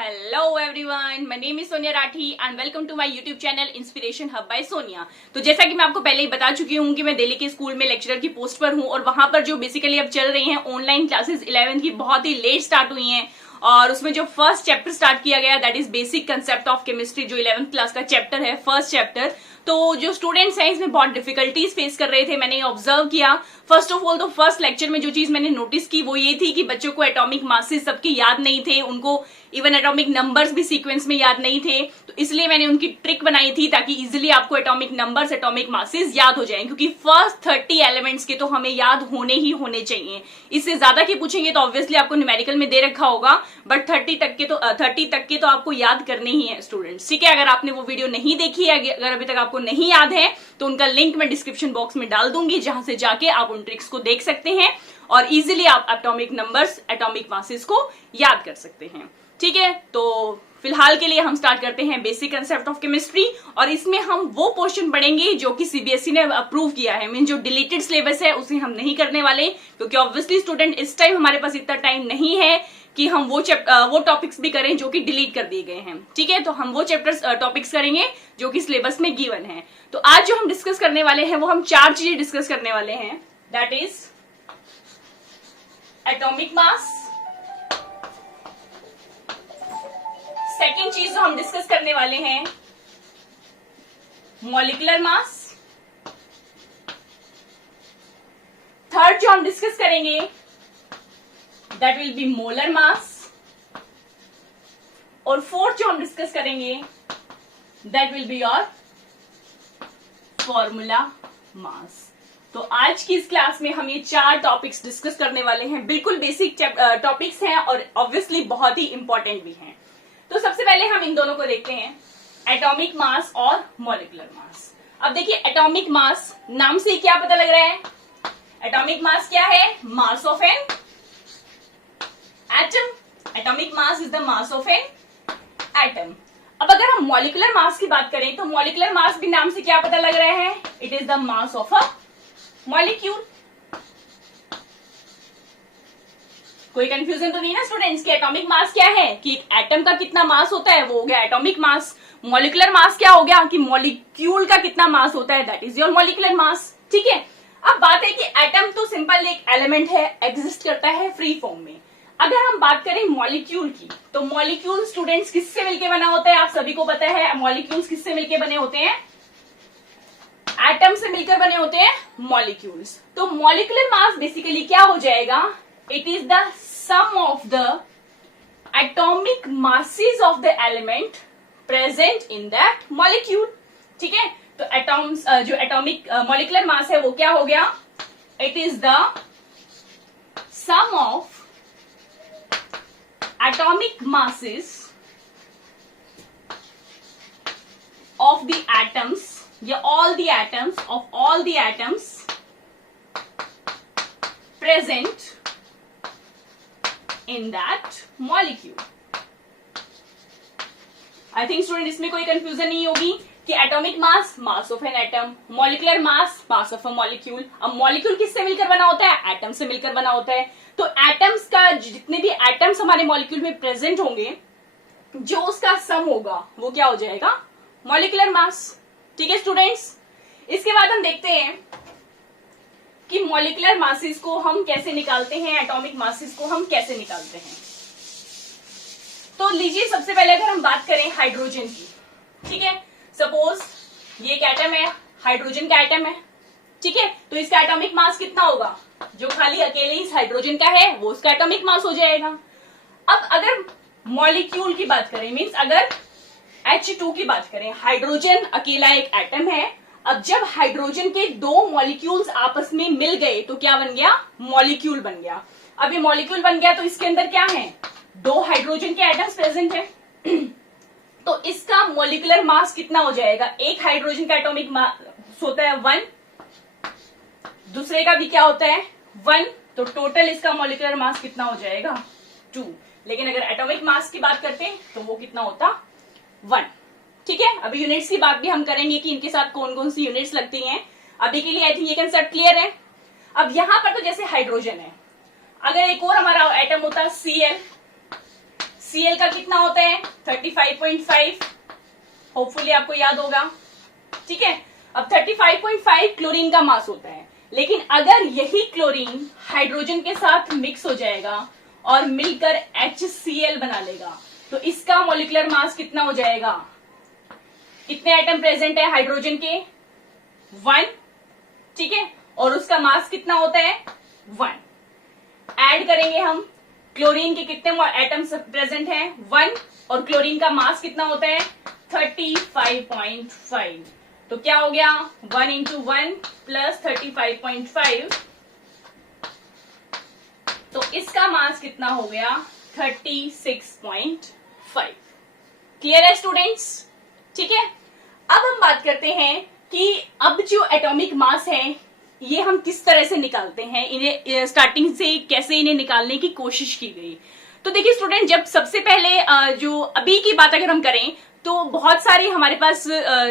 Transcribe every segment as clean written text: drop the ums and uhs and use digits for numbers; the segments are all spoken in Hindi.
Hello everyone, my name is Sonia Rathi and welcome to my YouTube channel inspiration hub by Sonia. तो जैसा कि मैं आपको पहले ही बता चुकी हूँ कि मैं दिल्ली के स्कूल में लेक्चरर की पोस्ट पर हूँ और वहां पर जो बेसिकली अब चल रही हैं ऑनलाइन क्लासेस 11th की बहुत ही लेट स्टार्ट हुई हैं और उसमें जो फर्स्ट चैप्टर स्टार्ट किया गया that is basic concept of chemistry, जो 11th क्लास का चैप्टर है, फर्स्ट चैप्टर। तो जो स्टूडेंट्स हैं इसमें बहुत डिफिकल्टीज फेस कर रहे थे, मैंने ऑब्जर्व किया। फर्स्ट ऑफ ऑल तो फर्स्ट लेक्चर में जो चीज मैंने नोटिस की वो ये थी कि बच्चों को एटॉमिक मासेस सबके याद नहीं थे, उनको इवन एटॉमिक नंबर्स भी सीक्वेंस में याद नहीं थे। तो इसलिए मैंने उनकी ट्रिक बनाई थी ताकि इजिली आपको एटॉमिक नंबर्स, एटॉमिक मासेस याद हो जाएं, क्योंकि फर्स्ट 30 एलिमेंट्स के तो हमें याद होने ही होने चाहिए। इससे ज्यादा के पूछेंगे तो ऑब्वियसली आपको न्यूमेरिकल में दे रखा होगा, बट 30 तक के तो आपको याद करने ही है स्टूडेंट्स, ठीक है। अगर आपने वो वीडियो नहीं देखी है, अगर अभी तक आपको नहीं याद है तो उनका लिंक मैं डिस्क्रिप्शन बॉक्स में डाल दूंगी, जहां से जाके आप उन ट्रिक्स को देख सकते हैं और इजिली आप एटॉमिक नंबर्स, एटॉमिक मासेस को याद कर सकते हैं, ठीक है। तो फिलहाल के लिए हम स्टार्ट करते हैं बेसिक कंसेप्ट ऑफ केमिस्ट्री और इसमें हम वो पोर्शन पढ़ेंगे जो कि सीबीएसई ने अप्रूव किया है। मीन जो डिलीटेड सिलेबस है उसे हम नहीं करने वाले, क्योंकि ऑब्वियसली स्टूडेंट इस टाइम हमारे पास इतना टाइम नहीं है कि हम वो टॉपिक्स भी करें जो कि डिलीट कर दिए गए हैं, ठीक है। तो हम वो चैप्टर्स टॉपिक्स करेंगे जो कि सिलेबस में गिवन है। तो आज जो हम डिस्कस करने वाले हैं वो हम 4 चीजें डिस्कस करने वाले हैं, that is atomic mass. Second चीज जो हम डिस्कस करने वाले हैं मॉलिक्यूलर मास। थर्ड जो हम डिस्कस करेंगे that will B molar mass. और फोर्थ जो हम डिस्कस करेंगे that will be your formula mass. तो आज की इस क्लास में हम ये 4 टॉपिक्स डिस्कस करने वाले हैं, बिल्कुल बेसिक टॉपिक्स हैं और ऑब्वियसली बहुत ही इंपॉर्टेंट भी हैं। तो सबसे पहले हम इन दोनों को देखते हैं, एटॉमिक मास और मॉलिक्यूलर मास। अब देखिए एटॉमिक मास, नाम से क्या पता लग रहा है, एटॉमिक मास क्या है, mass of an atom. Atomic mass is the mass of an atom. अब अगर हम मॉलिक्यूलर मास की बात करें तो मॉलिक्यूलर मास भी नाम से क्या पता लग रहा है, it is the mass of a molecule. कोई कंफ्यूजन तो नहीं ना स्टूडेंट्स कि एटॉमिक मास क्या है, कि एटम का कितना मास होता है वो हो गया एटॉमिक मास। मॉलिक्यूलर मास क्या हो गया कि मॉलिक्यूल का कितना मास होता है, that is your molecular mass, ठीक है। अब बात है कि एटम तो सिंपल एक एलिमेंट है, एग्जिस्ट करता है फ्री फॉर्म में। अगर हम बात करें मॉलिक्यूल की तो मॉलिक्यूल स्टूडेंट्स किससे मिलकर बना होता है, आप सभी को पता है मॉलिक्यूल्स किससे मिलकर बने होते हैं, एटम से मिलकर बने होते हैं मॉलिक्यूल्स। तो मॉलिक्यूलर मास बेसिकली क्या हो जाएगा, it is the sum of the atomic masses of the element present in that molecule, ठीक है। तो एटॉम्स जो एटॉमिक मॉलिक्यूलर मास है वो क्या हो गया, it is the sum of atomic masses of the atoms या all the atoms of all the atoms present in that molecule. I think student इसमें कोई कंफ्यूजन नहीं होगी कि atomic mass, mass of an atom, molecular mass, mass of a molecule. अब मॉलिक्यूल किससे मिलकर बना होता है, एटम से मिलकर बना होता है। तो एटम्स का जितने भी एटम्स हमारे मॉलिक्यूल में प्रेजेंट होंगे, जो उसका सम होगा वो क्या हो जाएगा, मॉलिक्यूलर मास, ठीक है स्टूडेंट्स। इसके बाद हम देखते हैं कि मॉलिक्यूलर मासेस को हम कैसे निकालते हैं, एटॉमिक मासेस को हम कैसे निकालते हैं। तो लीजिए सबसे पहले अगर हम बात करें हाइड्रोजन की, ठीक है। सपोज ये एक एटम है, हाइड्रोजन का एटम है, ठीक है। तो इसका एटॉमिक मास कितना होगा, जो खाली अकेले इस हाइड्रोजन का है वो उसका एटॉमिक मास हो जाएगा। अब अगर मॉलिक्यूल की बात करें, मीन्स अगर H2 की बात करें, हाइड्रोजन अकेला एक एटम है। अब जब हाइड्रोजन के 2 मॉलिक्यूल्स आपस में मिल गए तो क्या बन गया, मॉलिक्यूल बन गया। अब ये मॉलिक्यूल बन गया तो इसके अंदर क्या है, 2 हाइड्रोजन के एटम्स प्रेजेंट है। तो इसका मॉलिक्यूलर मास कितना हो जाएगा, एक हाइड्रोजन का एटॉमिक मास होता है 1, दूसरे का भी क्या होता है 1, तो टोटल इसका मॉलिक्यूलर मास कितना हो जाएगा 2। लेकिन अगर एटॉमिक मास की बात करते हैं तो वो कितना होता 1, ठीक है। अभी यूनिट्स की बात भी हम करेंगे कि इनके साथ कौन कौन सी यूनिट्स लगती हैं। अभी के लिए आई थिंक ये कंसेप्ट क्लियर है। अब यहां पर तो जैसे हाइड्रोजन है, अगर एक और हमारा एटम होता Cl, Cl का कितना होता है 35.5, होपफुली आपको याद होगा। ठीक है, अब 35.5 क्लोरीन का मास होता है, लेकिन अगर यही क्लोरीन हाइड्रोजन के साथ मिक्स हो जाएगा और मिलकर HCl बना लेगा तो इसका मॉलिक्यूलर मास कितना हो जाएगा? कितने एटम प्रेजेंट है हाइड्रोजन के? 1। ठीक है, और उसका मास कितना होता है? 1। ऐड करेंगे हम, क्लोरीन के कितने एटम्स प्रेजेंट हैं? 1, और क्लोरीन का मास कितना होता है? 35.5। तो क्या हो गया? 1 इंटू 1 प्लस 35.5, तो इसका मास कितना हो गया? 36.5। क्लियर है स्टूडेंट्स? ठीक है, अब हम बात करते हैं कि अब जो एटॉमिक मास है ये हम किस तरह से निकालते हैं, इन्हें स्टार्टिंग से कैसे इन्हें निकालने की कोशिश की गई। तो देखिए स्टूडेंट, जब सबसे पहले जो अभी की बात अगर हम करें तो बहुत सारी हमारे पास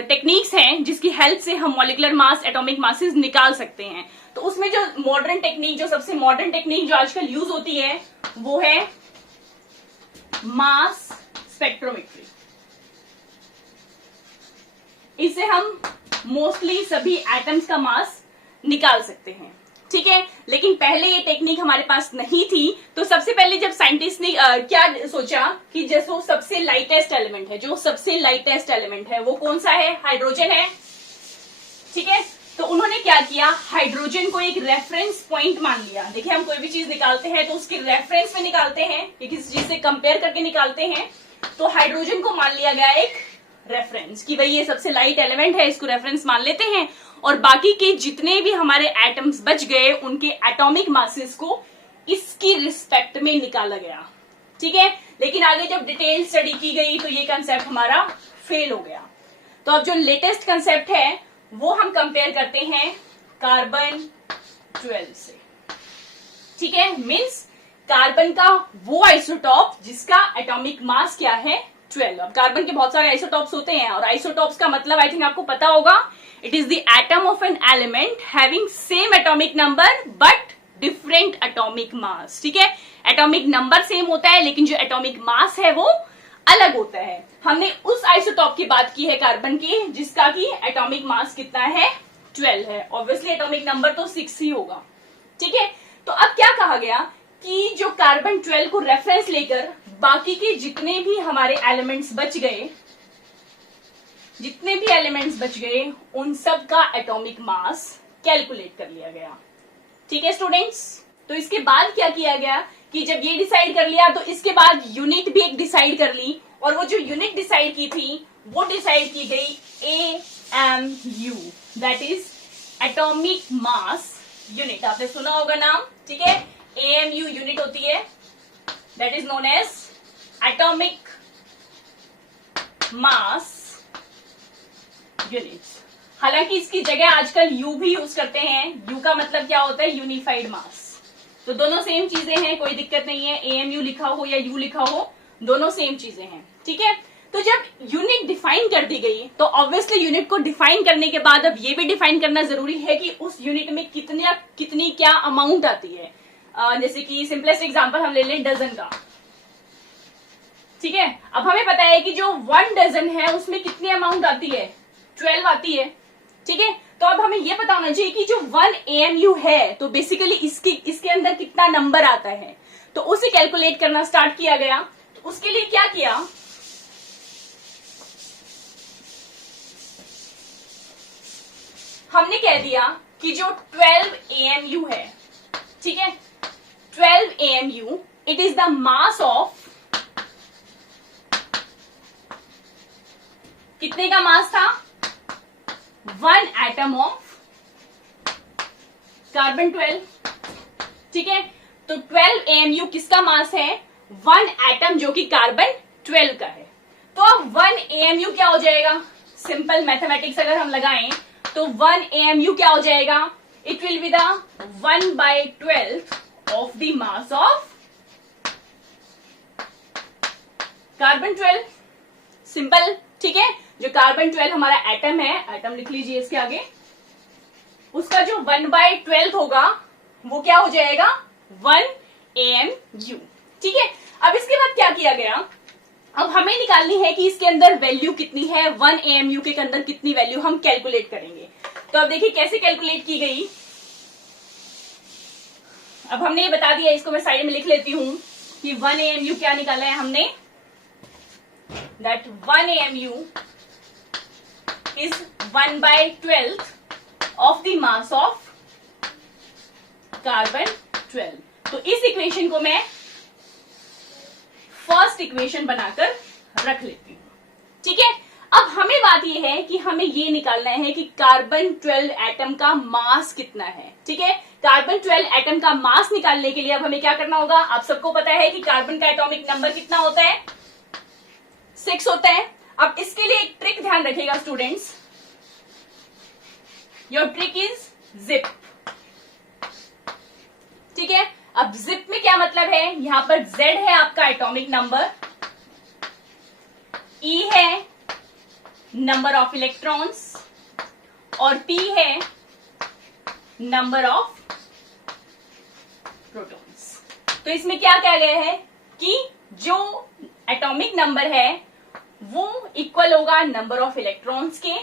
टेक्निक्स हैं जिसकी हेल्प से हम मॉलिक्यूलर मास, एटॉमिक मासेस निकाल सकते हैं। तो उसमें जो मॉडर्न टेक्निक, जो सबसे मॉडर्न टेक्निक जो आजकल यूज होती है वो है मास स्पेक्ट्रोमेट्री। इससे हम मोस्टली सभी एटम्स का मास निकाल सकते हैं। ठीक है, लेकिन पहले ये टेक्निक हमारे पास नहीं थी, तो सबसे पहले जब साइंटिस्ट ने क्या सोचा कि जैसे सबसे लाइटेस्ट एलिमेंट है, जो सबसे लाइटेस्ट एलिमेंट है वो कौन सा है? हाइड्रोजन है। ठीक है, तो उन्होंने क्या किया, हाइड्रोजन को एक रेफरेंस पॉइंट मान लिया। देखिए, हम कोई भी चीज निकालते हैं तो उसके रेफरेंस में निकालते हैं, किसी चीज से कंपेयर करके निकालते हैं। तो हाइड्रोजन को मान लिया गया एक रेफरेंस कि भाई ये सबसे लाइट एलिमेंट है, इसको रेफरेंस मान लेते हैं, और बाकी के जितने भी हमारे एटम्स बच गए उनके एटॉमिक मासेस को इसकी रिस्पेक्ट में निकाला गया। ठीक है, लेकिन आगे जब डिटेल स्टडी की गई तो ये कंसेप्ट हमारा फेल हो गया। तो अब जो लेटेस्ट कंसेप्ट है वो हम कंपेयर करते हैं कार्बन 12 से। ठीक है, मीन्स कार्बन का वो आइसोटॉप जिसका एटॉमिक मास क्या है? 12। अब कार्बन के बहुत सारे आइसोटॉप्स होते हैं, और आइसोटॉप्स का मतलब आई थिंक आपको पता होगा, it is the atom of an element having same atomic number but different atomic mass. ठीक है, एटॉमिक नंबर सेम होता है लेकिन जो एटॉमिक मास है वो अलग होता है। हमने उस आइसोटॉप की बात की है कार्बन की जिसका की एटॉमिक मास कितना है? 12 है। ऑब्वियसली एटॉमिक नंबर तो 6 ही होगा। ठीक है, तो अब क्या कहा गया कि जो कार्बन 12 को रेफरेंस लेकर बाकी के जितने भी हमारे एलिमेंट्स बच गए, उन सब का एटॉमिक मास कैलकुलेट कर लिया गया। ठीक है स्टूडेंट्स, तो इसके बाद क्या किया गया कि जब ये डिसाइड कर लिया तो इसके बाद यूनिट भी एक डिसाइड कर ली, और वो जो यूनिट डिसाइड की थी वो डिसाइड की गई AMU, that is atomic mass unit. आपने सुना होगा नाम। ठीक है, AMU यूनिट होती है, that is known as atomic mass unit. हालांकि इसकी जगह आजकल यू भी यूज करते हैं। यू का मतलब क्या होता है? यूनिफाइड मास। तो दोनों सेम चीजें हैं, कोई दिक्कत नहीं है, AMU लिखा हो या यू लिखा हो, दोनों सेम चीजें हैं। ठीक है, तो जब यूनिट डिफाइन कर दी गई तो ऑब्वियसली यूनिट को डिफाइन करने के बाद अब ये भी डिफाइन करना जरूरी है कि उस यूनिट में कितनी क्या अमाउंट आती है। जैसे कि सिंपलेस्ट एग्जांपल हम ले लें डजन का। ठीक है, अब हमें पता है कि जो 1 डजन है उसमें कितनी अमाउंट आती है? 12 आती है। ठीक है, तो अब हमें यह पता होना चाहिए कि जो 1 AMU है तो बेसिकली इसके अंदर कितना नंबर आता है, तो उसे कैलकुलेट करना स्टार्ट किया गया। तो उसके लिए क्या किया, हमने कह दिया कि जो 12 AMU है, ठीक है, 12 AMU it is the mass of, कितने का मास था? 1 एटम ऑफ कार्बन 12। ठीक है, तो 12 AMU किसका मास है? 1 एटम जो कि कार्बन 12 का है। तो अब 1 AMU क्या हो जाएगा? सिंपल मैथमेटिक्स अगर हम लगाएं तो 1 AMU क्या हो जाएगा? It will be the 1/12 of the mass of carbon 12। Simple. ठीक है, जो कार्बन 12 हमारा एटम है, एटम लिख लीजिए इसके आगे, उसका जो 1/12 होगा वो क्या हो जाएगा? 1 AMU। ठीक है, अब इसके बाद क्या किया गया, अब हमें निकालनी है कि इसके अंदर वैल्यू कितनी है, 1 AMU के अंदर कितनी वैल्यू हम कैलकुलेट करेंगे। तो अब देखिए कैसे कैलकुलेट की गई। अब हमने ये बता दिया, इसको मैं साइड में लिख लेती हूं कि 1 AMU क्या निकाला है हमने, that 1 AMU is 1/12 of the mass of carbon 12। तो इस इक्वेशन को मैं फर्स्ट इक्वेशन बनाकर रख लेती हूं, ठीक है। अब हमें बात यह है कि हमें ये निकालना है कि कार्बन 12 एटम का मास कितना है, ठीक है। कार्बन 12 एटम का मास निकालने के लिए अब हमें क्या करना होगा, आप सबको पता है कि कार्बन का एटॉमिक नंबर कितना होता है, 6 होता है। अब इसके लिए एक ट्रिक ध्यान रखिएगा students, your trick is zip, ठीक है। अब जिप में क्या मतलब है, यहां पर Z है आपका एटॉमिक नंबर, E है नंबर ऑफ इलेक्ट्रॉन्स और P है नंबर ऑफ प्रोटॉन्स। तो इसमें क्या कहा गया है कि जो एटॉमिक नंबर है वो इक्वल होगा नंबर ऑफ इलेक्ट्रॉन्स के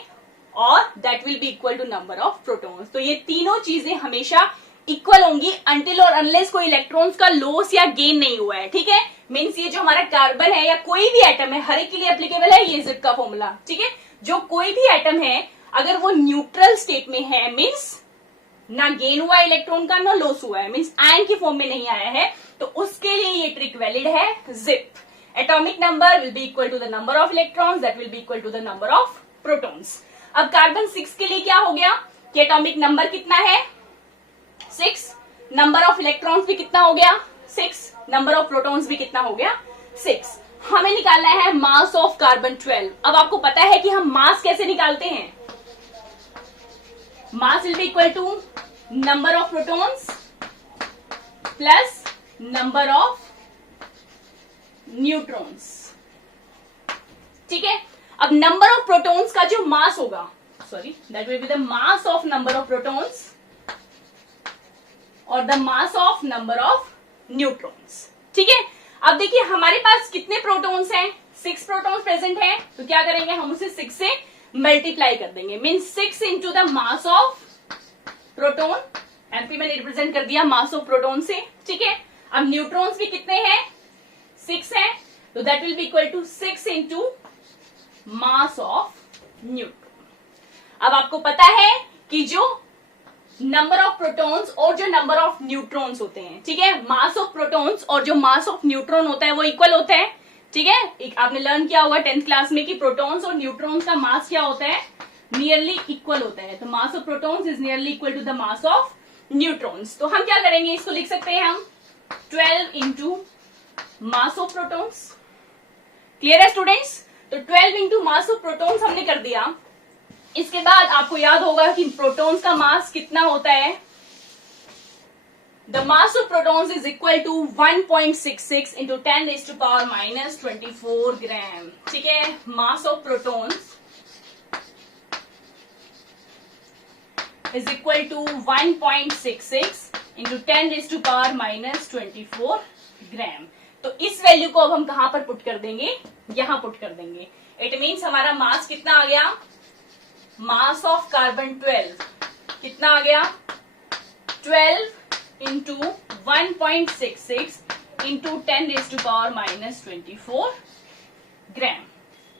और that will be equal to number of protons. तो ये तीनों चीजें हमेशा इक्वल होंगी अनटिल और अनलेस कोई इलेक्ट्रॉन्स का लॉस या गेन नहीं हुआ है, ठीक है। मीन्स ये जो हमारा कार्बन है या कोई भी एटम है, हर एक के लिए एप्लीकेबल है ये जिप का फॉर्मूला, ठीक है। जो कोई भी एटम है अगर वो न्यूट्रल स्टेट में है, मीन्स ना गेन हुआ इलेक्ट्रॉन का ना लॉस हुआ है, मीन्स आयन की फॉर्म में नहीं आया है, तो उसके लिए ये ट्रिक वैलिड है जिप। Atomic number will be equal to the number of electrons that will be equal to the number of protons. अब कार्बन 6 के लिए क्या हो गया कि एटॉमिक नंबर कितना है 6, नंबर ऑफ इलेक्ट्रॉन्स भी कितना हो गया 6, नंबर ऑफ प्रोटॉन्स भी कितना हो गया 6। हमें निकालना है मास ऑफ कार्बन 12। अब आपको पता है कि हम मास कैसे निकालते हैं, mass will be equal to number of protons plus number of neutrons, ठीक है। अब नंबर ऑफ प्रोटॉन्स का जो मास होगा, sorry that will be the mass of number of protons और the mass of number of neutrons, ठीक है। अब देखिए हमारे पास कितने प्रोटॉन्स हैं, 6 प्रोटॉन्स प्रेजेंट हैं, तो क्या करेंगे हम उसे 6 से मल्टीप्लाई कर देंगे, means 6 into the mass of proton, MP मैंने रिप्रेजेंट कर दिया मास ऑफ प्रोटॉन से, ठीक है। अब न्यूट्रॉन्स भी कितने हैं 6 हैं, तो that will be equal to 6 into mass of neutron. अब आपको पता है कि जो नंबर ऑफ प्रोटॉन्स और जो नंबर ऑफ न्यूट्रॉन्स होते हैं, ठीक है, मास ऑफ प्रोटॉन्स और जो मास ऑफ न्यूट्रॉन होता है वो इक्वल होता है, ठीक है। आपने लर्न किया होगा 10th क्लास में कि प्रोटॉन्स और न्यूट्रॉन्स का मास क्या होता है, नियरली इक्वल होता है। तो mass of protons is nearly equal to the mass of neutrons. तो हम क्या करेंगे, इसको लिख सकते हैं हम 12 into mass of protons. Clear है स्टूडेंट्स, तो 12 इंटू मास ऑफ प्रोटॉन्स हमने कर दिया। इसके बाद आपको याद होगा कि प्रोटॉन्स का मास कितना होता है, the mass of protons is equal to 1.66 into 10⁻⁻24 gram, ठीक है। Mass of protons is equal to 1.66 into 10⁻⁻24 gram. तो इस वैल्यू को अब हम कहां पर पुट कर देंगे, यहां पुट कर देंगे। इट मीन्स हमारा मास कितना आ गया, मास ऑफ कार्बन 12 कितना आ गया 12 इंटू 1.66 इंटू 10⁻⁻24 ग्राम,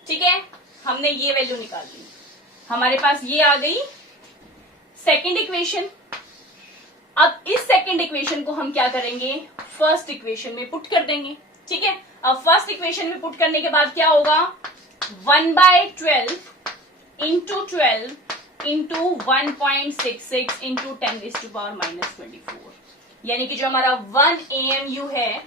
ठीक है। हमने ये वैल्यू निकाल ली, हमारे पास ये आ गई सेकेंड इक्वेशन। अब इस सेकेंड इक्वेशन को हम क्या करेंगे, फर्स्ट इक्वेशन में पुट कर देंगे, ठीक है। अब फर्स्ट इक्वेशन में पुट करने के बाद क्या होगा, 1/12 इंटू 12 इंटू 1.66 इंटू 10⁻⁻24, यानी कि जो हमारा 1 AMU है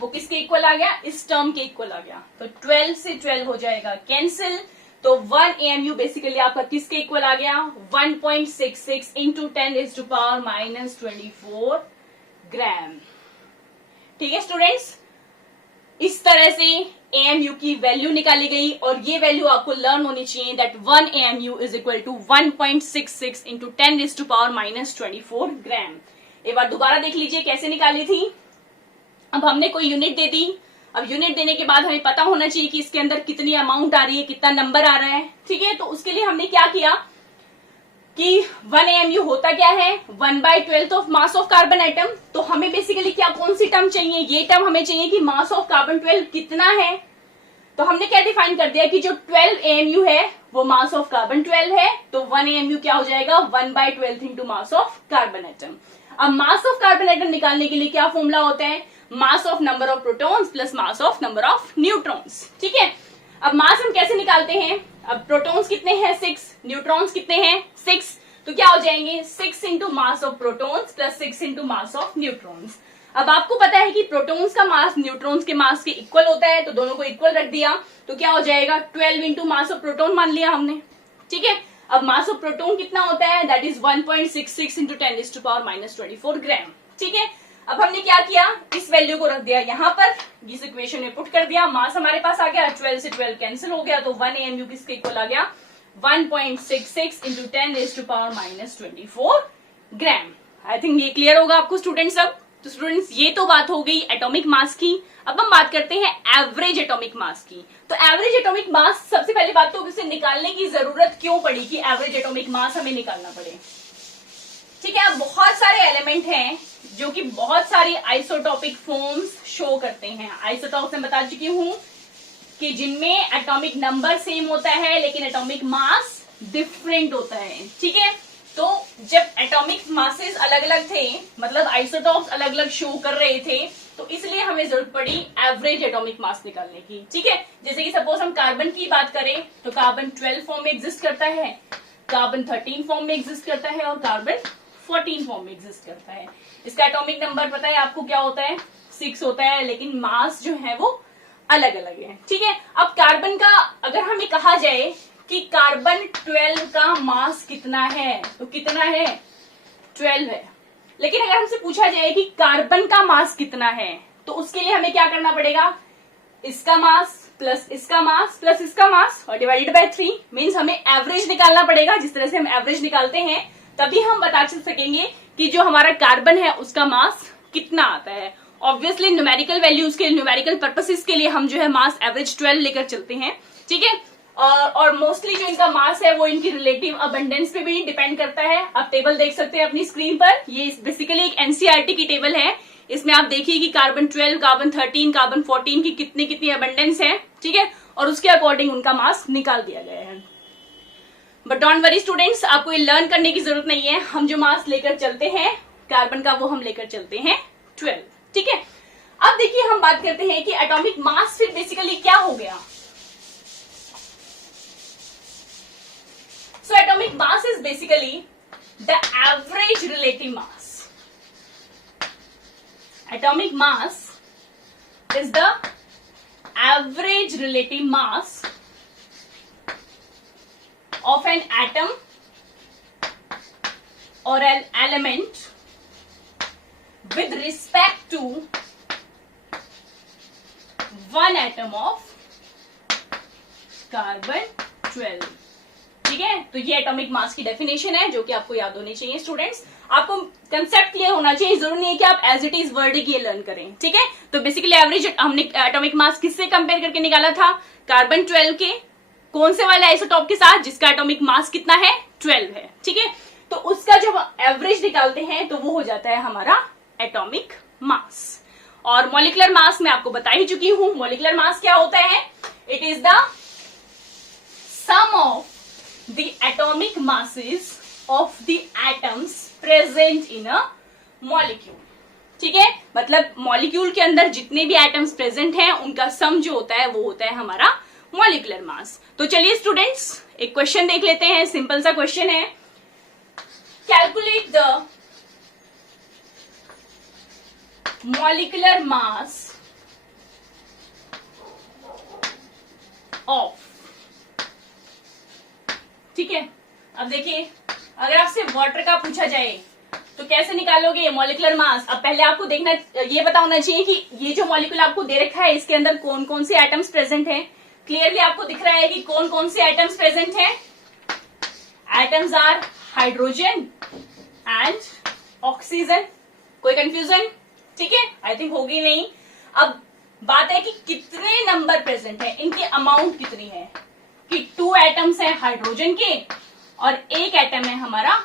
वो किसके इक्वल आ गया, इस टर्म के इक्वल आ गया। तो 12 से 12 हो जाएगा कैंसिल, तो 1 AMU बेसिकली आपका किसके इक्वल आ गया, 1.66 इंटू 10⁻⁻24 ग्राम, ठीक है स्टूडेंट्स। इस तरह से AMU की वैल्यू निकाली गई और ये वैल्यू आपको लर्न होनी चाहिए that 1 AMU is equal to 1.66 into 10⁻⁻24 gram. एक बार दोबारा देख लीजिए कैसे निकाली थी। अब हमने कोई यूनिट दे दी, अब यूनिट देने के बाद हमें पता होना चाहिए कि इसके अंदर कितनी अमाउंट आ रही है, कितना नंबर आ रहा है, ठीक है। तो उसके लिए हमने क्या किया कि 1 AMU होता क्या है, 1/12 of mass of carbon atom. तो हमें बेसिकली क्या कौन सी टर्म चाहिए, ये टर्म हमें चाहिए कि मास ऑफ कार्बन 12 कितना है। तो हमने क्या डिफाइन कर दिया कि जो 12 AMU है वो मास ऑफ कार्बन 12 है, तो 1 AMU क्या हो जाएगा, 1/12 into mass of carbon atom. अब मास ऑफ कार्बन एटम निकालने के लिए क्या फॉर्मूला होता है, mass of number of protons plus mass of number of neutrons, ठीक है। अब मास हम कैसे निकालते हैं, अब प्रोटॉन्स कितने हैं 6, न्यूट्रॉन्स कितने हैं 6, तो क्या हो जाएंगे 6 into mass of protons plus 6 into mass of neutrons. अब आपको पता है कि प्रोटॉन्स का मास न्यूट्रॉन्स के मास के इक्वल होता है, तो दोनों को इक्वल रख दिया, तो क्या हो जाएगा 12 इंटू मास ऑफ प्रोटॉन मान लिया हमने, ठीक है। अब मास ऑफ प्रोटॉन कितना होता है, दैट इज 1.66 इंटू 10⁻⁻24 ग्राम, ठीक है। अब हमने क्या किया, इस वैल्यू को रख दिया यहाँ पर, इस इक्वेशन में पुट कर दिया, मास हमारे पास आ गया, 12 से 12 कैंसिल हो गया, तो 1 AMU किसके इक्वल आ गया, 1.66 इंटू 10⁻⁻24 ग्राम। आई थिंक ये क्लियर होगा आपको स्टूडेंट्स। सब तो स्टूडेंट्स ये तो बात हो गई एटॉमिक मास की। अब हम बात करते हैं एवरेज एटॉमिक मास की। तो एवरेज एटॉमिक मास, सबसे पहली बात तो उसे निकालने की जरूरत क्यों पड़ी कि एवरेज एटॉमिक मास हमें निकालना पड़े, ठीक है। अब बहुत सारे एलिमेंट हैं जो कि बहुत सारी आइसोटॉपिक फॉर्म्स शो करते हैं। आइसोटॉप्स मैं बता चुकी हूं कि जिनमें एटॉमिक नंबर सेम होता है लेकिन एटॉमिक मास डिफरेंट होता है, ठीक है। तो जब एटॉमिक मासेस अलग अलग थे, मतलब आइसोटॉप्स अलग अलग शो कर रहे थे, तो इसलिए हमें जरूरत पड़ी एवरेज एटॉमिक मास निकालने की, ठीक है। जैसे कि सपोज हम कार्बन की बात करें तो कार्बन 12 फॉर्म में एग्जिस्ट करता है, कार्बन 13 फॉर्म में एग्जिस्ट करता है और कार्बन 14 फॉर्म में एग्जिस्ट करता है। इसका एटॉमिक नंबर पता है आपको क्या होता है, 6 होता है, लेकिन मास जो है वो अलग अलग है, ठीक है। अब कार्बन का अगर हमें कहा जाए कि कार्बन 12 का मास कितना है, तो कितना है 12 है। लेकिन अगर हमसे पूछा जाए कि कार्बन का मास कितना है, तो उसके लिए हमें क्या करना पड़ेगा, इसका मास प्लस इसका मास प्लस इसका मास और डिवाइडेड बाय 3, मीन्स हमें एवरेज निकालना पड़ेगा। जिस तरह से हम एवरेज निकालते हैं तभी हम बता सकेंगे कि जो हमारा कार्बन है उसका मास कितना आता है। ऑब्वियसली न्यूमेरिकल वैल्यूज के, न्यूमेरिकल पर्पसेस के लिए हम जो है मास एवरेज 12 लेकर चलते हैं, ठीक है। और मोस्टली जो इनका मास है वो इनकी रिलेटिव अबंडेंस पे भी डिपेंड करता है। आप टेबल देख सकते हैं अपनी स्क्रीन पर, ये बेसिकली एक एनसीईआरटी की टेबल है। इसमें आप देखिए कि कार्बन 12, कार्बन 13, कार्बन 14 की कितनी कितनी अबंडेंस है, ठीक है, और उसके अकॉर्डिंग उनका मास निकाल दिया गया है। बट डोंट वरी स्टूडेंट्स, आपको ये लर्न करने की जरूरत नहीं है। हम जो मास लेकर चलते हैं कार्बन का, वो हम लेकर चलते हैं 12, ठीक है। अब देखिए हम बात करते हैं कि एटॉमिक मास फिर बेसिकली क्या हो गया। So atomic mass is basically the average relative mass. Atomic mass is the average relative mass of an atom or an element with respect to one atom of carbon 12, ठीक है। तो ये एटॉमिक मास की डेफिनेशन है जो कि आपको याद होनी चाहिए स्टूडेंट्स। आपको कंसेप्ट क्लियर होना चाहिए, जरूरी नहीं है कि आप एज इट इज वर्ड ये लर्न करें, ठीक है। तो बेसिकली एवरेज हमने एटॉमिक मास किससे कंपेयर करके निकाला था, कार्बन 12 के कौन से वाले आइसोटॉप के साथ जिसका एटॉमिक मास कितना है 12 है, ठीक है। तो उसका जब एवरेज निकालते हैं तो वो हो जाता है हमारा एटॉमिक मास। और मॉलिक्यूलर मास मैं आपको बता ही चुकी हूं। मॉलिक्यूलर मास क्या होता है, it is the sum of the atomic masses of the atoms present in a molecule, ठीक है। मतलब मॉलिक्यूल के अंदर जितने भी एटम्स प्रेजेंट हैं उनका सम जो होता है वो होता है हमारा मॉलिक्यूलर मास। तो चलिए स्टूडेंट्स एक क्वेश्चन देख लेते हैं, सिंपल सा क्वेश्चन है, calculate the molecular mass of, ठीक है। अब देखिए अगर आपसे वाटर का पूछा जाए तो कैसे निकालोगे मॉलिक्यूलर मास। अब पहले आपको देखना, ये पता होना चाहिए कि ये जो मॉलिक्यूल आपको दे रखा है इसके अंदर कौन कौन से एटम्स प्रेजेंट हैं। क्लियरली आपको दिख रहा है कि कौन कौन से एटम्स प्रेजेंट हैं। Atoms are hydrogen and oxygen. कोई कंफ्यूजन, ठीक है, आई थिंक होगी नहीं। अब बात है कि कितने नंबर प्रेजेंट है, इनकी अमाउंट कितनी है, कि 2 एटम्स है हाइड्रोजन के और 1 एटम है हमारा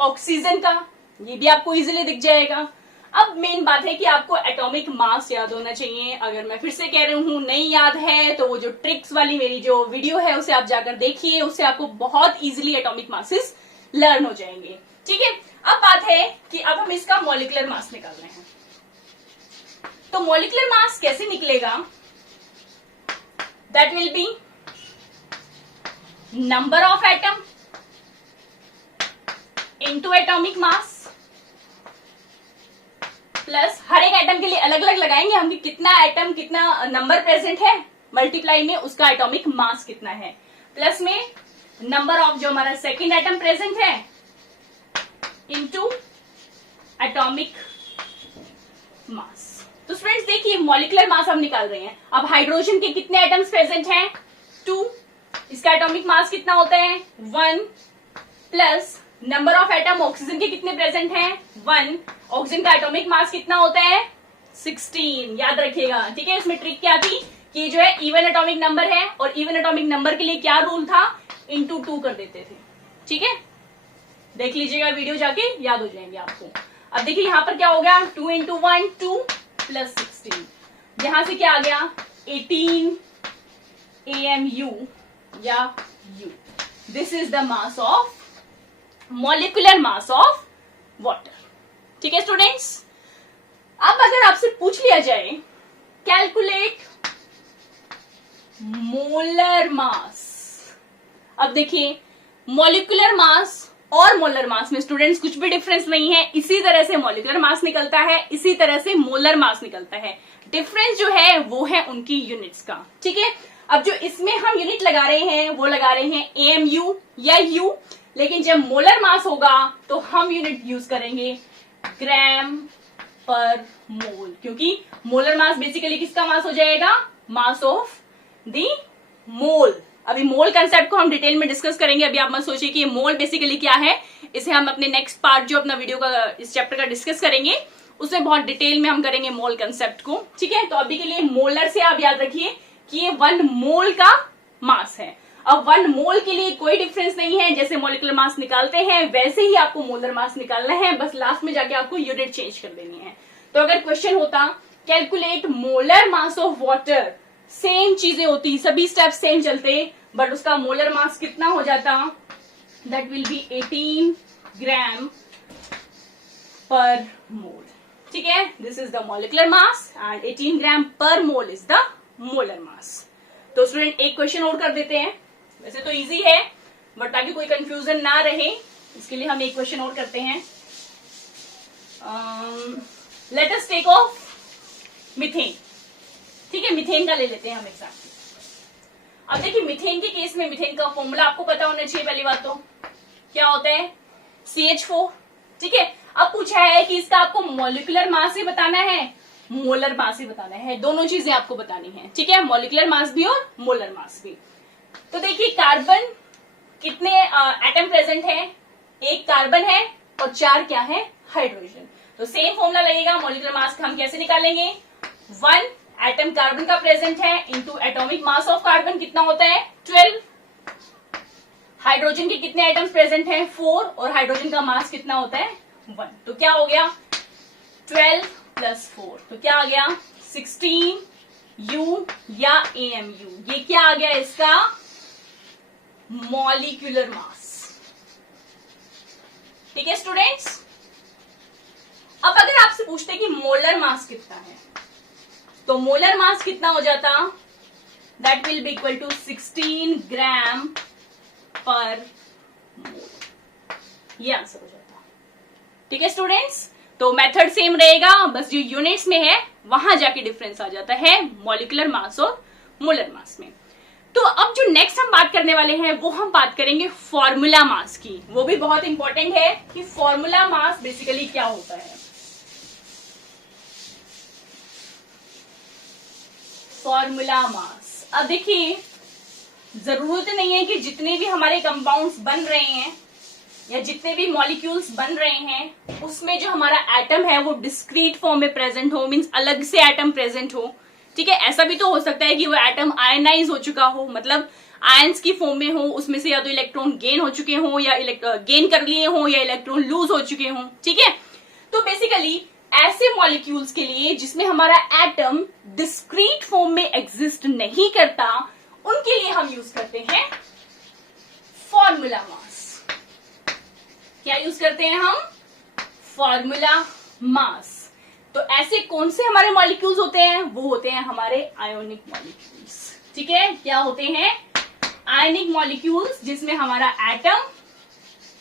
ऑक्सीजन का, ये भी आपको इजीली दिख जाएगा। अब मेन बात है कि आपको एटॉमिक मास याद होना चाहिए। अगर मैं फिर से कह रही हूं नहीं याद है तो वो जो ट्रिक्स वाली मेरी जो वीडियो है उसे आप जाकर देखिए, उससे आपको बहुत इजीली एटॉमिक मासेस लर्न हो जाएंगे। ठीक है, अब बात है कि अब हम इसका मॉलिक्यूलर मास निकाल रहे हैं। तो मॉलिक्यूलर मास कैसे निकलेगा, that will be number of atom into atomic mass plus, हर एक एटम के लिए अलग अलग लगाएंगे हम कि कितना एटम कितना नंबर प्रेजेंट है, मल्टीप्लाई में उसका एटॉमिक मास कितना है, प्लस में नंबर ऑफ जो हमारा सेकेंड एटम प्रेजेंट है इनटू एटॉमिक मास। तो स्टूडेंट्स देखिए मॉलिक्यूलर मास हम निकाल रहे हैं। अब हाइड्रोजन के कितने एटम्स प्रेजेंट हैं, 2, इसका एटॉमिक मास कितना होता है 1, plus number of atom oxygen के कितने प्रेजेंट हैं 1, ऑक्सीजन का एटॉमिक मास कितना होता है 16, याद रखिएगा। ठीक है, इसमें ट्रिक क्या थी कि जो है इवन एटॉमिक नंबर है और इवन एटॉमिक नंबर के लिए क्या रूल था, इंटू 2 कर देते थे। ठीक है, देख लीजिएगा वीडियो जाके, याद हो जाएंगे आपको। अब देखिए यहां पर क्या हो गया, 2 इंटू 1 2 प्लस 16, यहां से क्या आ गया 18 AMU या U। This is the mass of molecular mass of water. ठीक है स्टूडेंट्स, अब अगर आपसे पूछ लिया जाए कैलकुलेट मोलर मास, अब देखिए मॉलिक्यूलर मास और मोलर मास में स्टूडेंट्स कुछ भी डिफरेंस नहीं है। इसी तरह से मॉलिक्यूलर मास निकलता है, इसी तरह से मोलर मास निकलता है। डिफरेंस जो है वो है उनकी यूनिट्स का। ठीक है, अब जो इसमें हम यूनिट लगा रहे हैं वो लगा रहे हैं AMU या U, लेकिन जब मोलर मास होगा तो हम यूनिट यूज करेंगे ग्राम पर मोल, क्योंकि मोलर मास बेसिकली किसका मास हो जाएगा, मास ऑफ द मोल। अभी मोल कंसेप्ट को हम डिटेल में डिस्कस करेंगे, अभी आप मत सोचिए कि मोल बेसिकली क्या है, इसे हम अपने नेक्स्ट पार्ट जो अपना वीडियो का इस चैप्टर का डिस्कस करेंगे उसमें बहुत डिटेल में हम करेंगे मोल कंसेप्ट को। ठीक है, तो अभी के लिए मोलर से आप याद रखिए कि ये 1 मोल का मास है। अब 1 मोल के लिए कोई डिफरेंस नहीं है, जैसे मॉलिक्यूलर मास निकालते हैं वैसे ही आपको मोलर मास निकालना है, बस लास्ट में जाके आपको यूनिट चेंज कर देनी है। तो अगर क्वेश्चन होता calculate molar mass of water, same चीजें होती, सभी स्टेप सेम चलते, बट उसका मोलर मास कितना हो जाता, that will B 18 gram per मोल। ठीक है, this is the molecular mass and 18 gram per mole is the molar mass. तो स्टूडेंट एक क्वेश्चन और कर देते हैं, वैसे तो इजी है बट ताकि कोई कंफ्यूजन ना रहे इसके लिए हम एक क्वेश्चन और करते हैं। Let us take of methane. ठीक है, मीथेन का ले लेते हैं हम एग्जाम्पल। अब देखिए मीथेन के केस में मीथेन का फॉर्मूला आपको पता होना चाहिए। पहली बात तो क्या होता है CH4। ठीक है, अब पूछा है कि इसका आपको मॉलिक्यूलर मास ही बताना है, मोलर मास ही बताना है, दोनों चीजें आपको बतानी है। ठीक है, मॉलिक्यूलर मास भी और मोलर मास भी। तो देखिए कार्बन कितने एटम प्रेजेंट है, 1 कार्बन है और 4 क्या है हाइड्रोजन। तो सेम फॉर्मूला लगेगा, मॉलिक्यूलर मास हम कैसे निकालेंगे, 1 एटम कार्बन का प्रेजेंट है into atomic mass of carbon कितना होता है 12, हाइड्रोजन के कितने एटम्स प्रेजेंट हैं 4 और हाइड्रोजन का मास कितना होता है 1। तो क्या हो गया 12 प्लस 4, तो क्या आ गया 16 U या AMU। ये क्या आ गया इसका मॉलिक्यूलर मास। ठीक है स्टूडेंट्स, अब अगर आपसे पूछते कि मोलर मास कितना है तो मोलर मास कितना हो जाता, that will be equal to 16 gram per mole, ये आंसर हो जाता। ठीक है स्टूडेंट्स, तो मेथड सेम रहेगा, बस जो यूनिट्स में है वहां जाके डिफरेंस आ जाता है मॉलिक्यूलर मास और मोलर मास में। तो अब जो नेक्स्ट हम बात करने वाले हैं वो हम बात करेंगे फॉर्मूला मास की। वो भी बहुत इंपॉर्टेंट है कि फॉर्मूला मास बेसिकली क्या होता है। फॉर्मूला मास, अब देखिए जरूरत नहीं है कि जितने भी हमारे कंपाउंड्स बन रहे हैं या जितने भी मॉलिक्यूल्स बन रहे हैं उसमें जो हमारा एटम है वो डिस्क्रीट फॉर्म में प्रेजेंट हो, मीन्स अलग से एटम प्रेजेंट हो। ठीक है, ऐसा भी तो हो सकता है कि वो एटम आयनाइज हो चुका हो, मतलब आयंस की फॉर्म में हो, उसमें से या तो इलेक्ट्रॉन गेन हो चुके हो या गेन कर लिए हो या इलेक्ट्रॉन लूज हो चुके हो। ठीक है, तो बेसिकली ऐसे मॉलिक्यूल्स के लिए जिसमें हमारा एटम डिस्क्रीट फॉर्म में एग्जिस्ट नहीं करता, उनके लिए हम यूज करते हैं फॉर्मूला मास। क्या यूज करते हैं हम? Formula mass. तो ऐसे कौन से हमारे मॉलिक्यूल्स होते हैं? वो होते हैं हमारे आयोनिक मॉलिक्यूल्स। ठीक है, क्या होते हैं? आयनिक मॉलिक्यूल्स, जिसमें हमारा एटम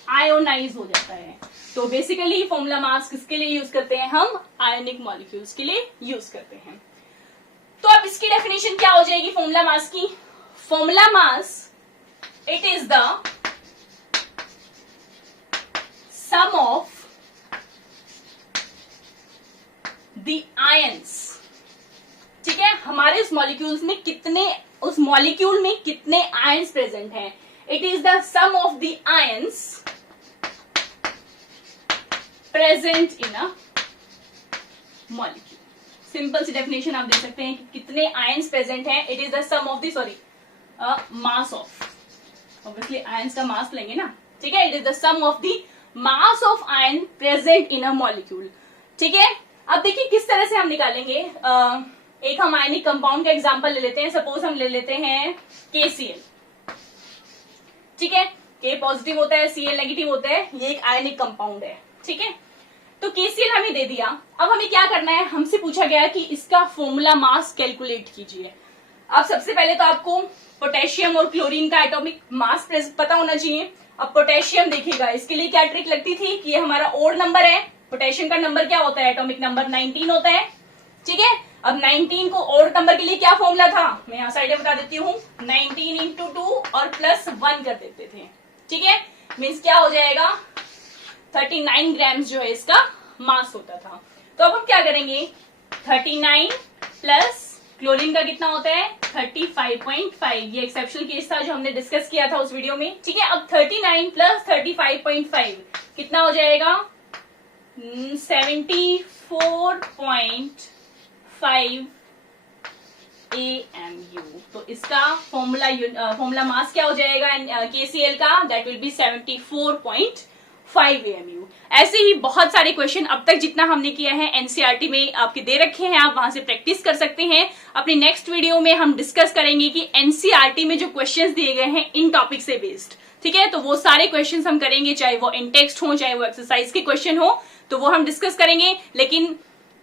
आयोनाइज हो जाता है। तो बेसिकली फॉर्मूला मास किसके लिए यूज करते हैं? हम आयनिक मॉलिक्यूल्स के लिए यूज करते हैं। तो अब इसकी डेफिनेशन क्या हो जाएगी फॉर्मूला मास की? Formula mass, it is the sum of the ions. ठीक है, हमारे उस मॉलिक्यूल्स में कितने, उस मॉलिक्यूल में कितने आयंस प्रेजेंट हैं। It is the sum of the ions present in a molecule. Simple सी डेफिनेशन आप दे सकते हैं कि कितने आयंस प्रेजेंट हैं। It is the sum of the, sorry, mass of, obviously ions का मास लेंगे ना। ठीक है, it is the sum of the mass of ion present in a molecule. ठीक है, अब देखिए किस तरह से हम निकालेंगे। एक हम आयनिक कंपाउंड का एग्जांपल ले लेते हैं। सपोज हम ले लेते हैं KCl। ठीक है, K पॉजिटिव होता है, Cl नेगेटिव होता है, ये एक आयनिक कंपाउंड है। ठीक है, तो KCl हमें दे दिया। अब हमें क्या करना है? हमसे पूछा गया कि इसका फॉर्मूला मास कैलकुलेट कीजिए। अब सबसे पहले तो आपको पोटेशियम और क्लोरीन का एटॉमिक मास पता होना चाहिए। अब पोटेशियम देखिएगा, इसके लिए क्या ट्रिक लगती थी कि ये हमारा ओड नंबर है। पोटेशियम का नंबर क्या होता है? एटॉमिक नंबर 19 होता है। ठीक है, अब 19 को ओड नंबर के लिए क्या फॉर्मूला था? मैं यहाँ साइड में बता देती हूँ। 19 इंटू 2 और प्लस 1 कर देते थे। ठीक है, मीन्स क्या हो जाएगा? 39 ग्राम्स जो है इसका मास होता था। तो अब हम क्या करेंगे? 39 प्लस क्लोरीन का कितना होता है? 35.5। ये एक्सेप्शनल केस था जो हमने डिस्कस किया था उस वीडियो में। ठीक है, अब 39 प्लस 35.5 कितना हो जाएगा? 74.5 AMU। तो इसका फॉर्मूला मास क्या हो जाएगा KCl का? That will B 74.5 AMU। ऐसे ही बहुत सारे क्वेश्चन अब तक जितना हमने किया है NCERT में आपके दे रखे हैं, आप वहां से प्रैक्टिस कर सकते हैं। अपने नेक्स्ट वीडियो में हम डिस्कस करेंगे कि NCERT में जो क्वेश्चंस दिए गए हैं इन टॉपिक से बेस्ड। ठीक है, तो वो सारे क्वेश्चंस हम करेंगे, चाहे वो इन टेक्स्ट हो, चाहे वो एक्सरसाइज के क्वेश्चन हो, तो वो हम डिस्कस करेंगे। लेकिन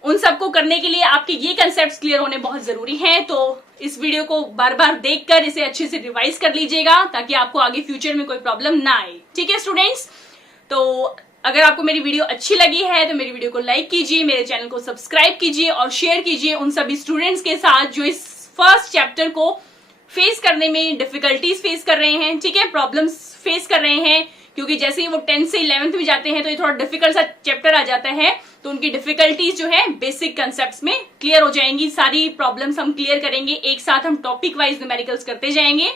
उन सबको करने के लिए आपके ये कंसेप्ट क्लियर होने बहुत जरूरी हैं। तो इस वीडियो को बार बार देखकर इसे अच्छे से रिवाइज कर लीजिएगा, ताकि आपको आगे फ्यूचर में कोई प्रॉब्लम ना आए। ठीक है स्टूडेंट्स, तो अगर आपको मेरी वीडियो अच्छी लगी है तो मेरी वीडियो को लाइक कीजिए, मेरे चैनल को सब्सक्राइब कीजिए और शेयर कीजिए उन सभी स्टूडेंट्स के साथ जो इस फर्स्ट चैप्टर को फेस करने में डिफिकल्टीज फेस कर रहे हैं। ठीक है, प्रॉब्लम्स फेस कर रहे हैं, क्योंकि जैसे ही वो 10th से 11th में जाते हैं तो ये थोड़ा डिफिकल्ट सा चैप्टर आ जाता है। तो उनकी डिफिकल्टीज जो है बेसिक कंसेप्ट्स में क्लियर हो जाएंगी। सारी प्रॉब्लम्स हम क्लियर करेंगे, एक साथ हम टॉपिक वाइज न्यूमेरिकल्स करते जाएंगे।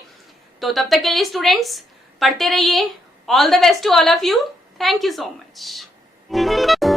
तो तब तक के लिए स्टूडेंट्स पढ़ते रहिए। All the best to all of you. Thank you so much.